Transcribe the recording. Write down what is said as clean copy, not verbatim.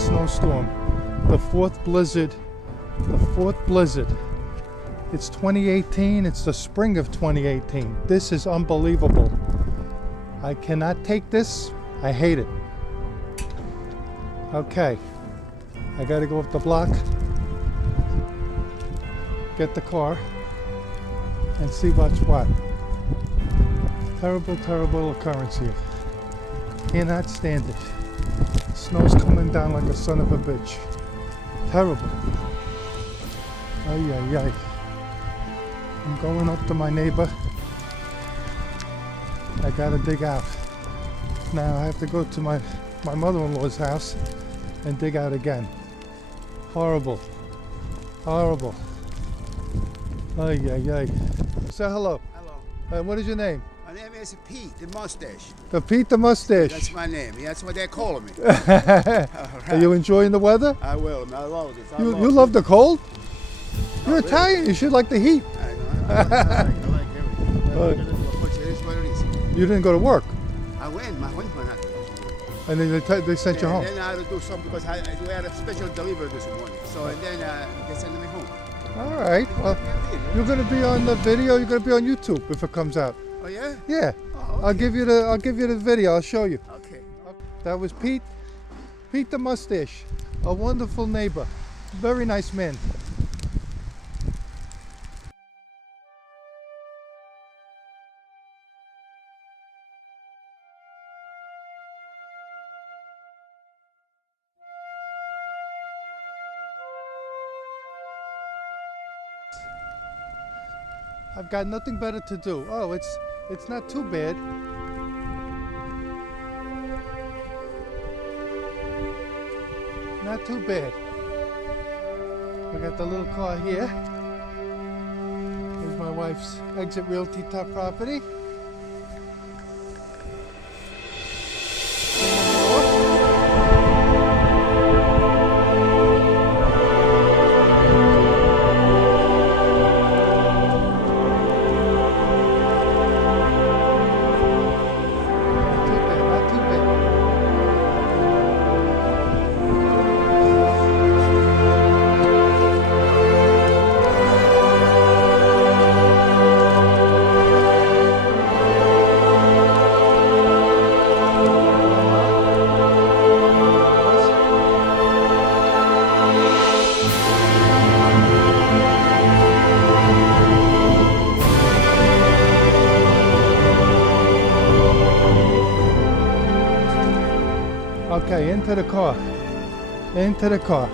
snowstorm. The fourth blizzard. The fourth blizzard. It's 2018. It's the spring of 2018. This is unbelievable. I cannot take this. I hate it. Okay. I gotta go up the block, get the car, and see what's what. Terrible, terrible occurrence here. Cannot stand it. Snow's coming down like a son of a bitch. Terrible. Ay, ay, ay. I'm going up to my neighbor. I gotta dig out. Now I have to go to my mother-in-law's house and dig out again. Horrible. Horrible. Ay, ay, ay. Say hello. Hello. What is your name? My name is Pete the Mustache. Pete the Mustache. That's my name. That's what they're calling me. Are you enjoying the weather? I will. I love this. You love the cold? You're Italian. You should like the heat. I like everything. It is what it is. You didn't go to work? I went. My wife went out. And then they sent you home? And then I had to do something because we had a special delivery this morning. So and then they sent me home. All right. Well, you're going to be on the video. You're going to be on YouTube if it comes out. Oh yeah? Yeah. Oh, okay. I'll give you the video. I'll show you. Okay. That was Pete the Mustache, a wonderful neighbor, very nice man. I've got nothing better to do. Oh, it's not too bad. Not too bad. We got the little car here. Here's my wife's Exit Realty Top Property. Okay, into the car. Into the car.